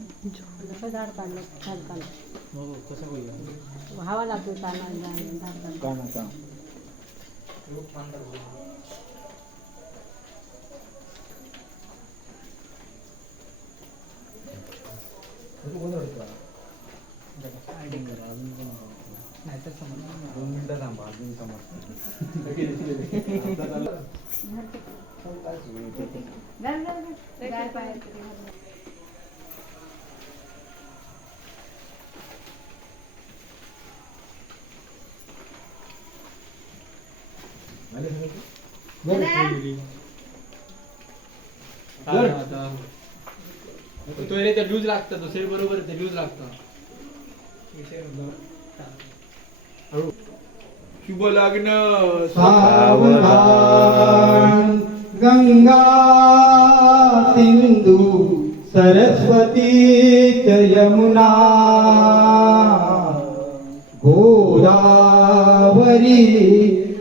जसं झाड काढलं झाड काढलं कसं होईल हवा लागतो ताना झाड दोन मिनिटं थांबा अजून तो रे ते लूज लागतं तो सेल बरोबर ते लूज लागतं शुभ लग्न सावधान गंगा सिंधू सरस्वती च यमुना गोदावरी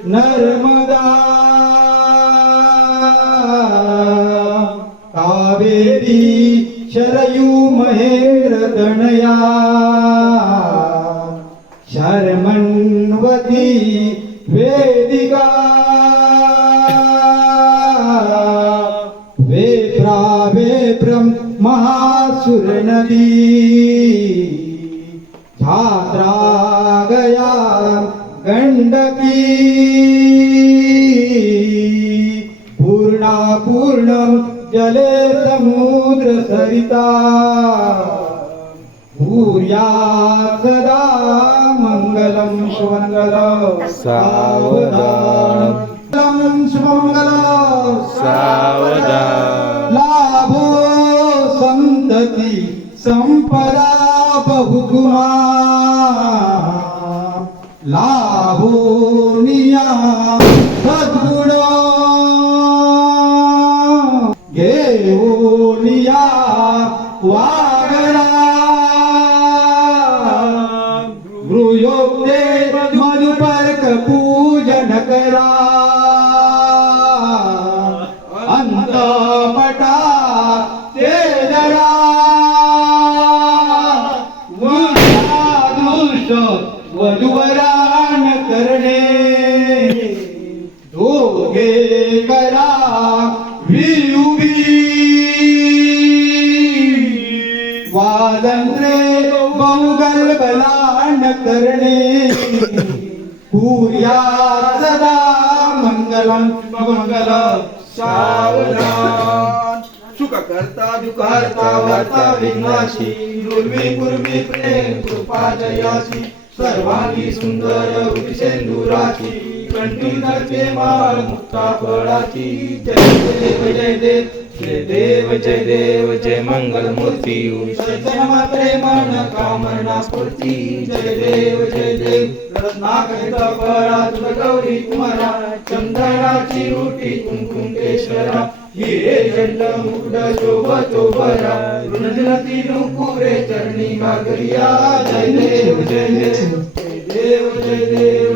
नर्मदा। कावेरी शरयू महेरतनया शर्मन्वती वेदिका। वेप्रा वेप्रं महासुरनदी। छात्रागया गया गण्डकी पूर्णा पूर्णं जले समुद्र सरिता भूर्या सदा मङ्गलं सुमङ्गलं सावधानं। सुमङ्गलं सावधान। लाभो सन्तति सम्पदा बहुगुणा। लाभोनिया सद्गुण। घेऊनिया वागरा गृहोक्ते मधुपर्क पूजन करा। अंतपटा ते जरा। दुष्ट वधुवरान दोघे करा वियुबी वादंद्रे मंगल बलान करणे. पूर्या सदा मंगलम मंगल सावधान. सुख करता दुखारता वर्ता विघ्नाशी दुर्वी पूर्वी प्रेम कृपा जयाची सर्वांगी सुंदर उपिसेंदुराची कंठी धरते माळ मुक्ता फळाची जय देव जय देव जय. देव जय देव जय मंगल मूर्ती. मात्रे मन कामना स्फूर्ती. जय देव जय देव रत्नाकरिता फळा तुझ गौरी कुमारा. चंदनाची रोटी कुंकुम केशरा हिरे जंड मुकुट शोभतो बरा ऋणजलती नुपुरे चरणी गागरिया जय देव जय देव जय देव जय देव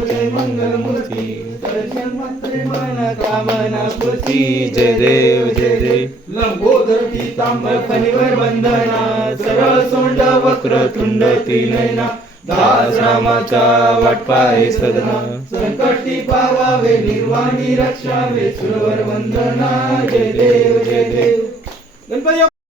मन कामना स्फूर्ती जय देव जय देव. लंबोदर पीतांबर फणीवर वंदना सरळ सोंड वक्र तुंड नयना दास रामाचा वाटपाय सदना. संकटी पावावे निर्वाणी रक्षावे सुरवर वंदना जय देव जय देव. गणपती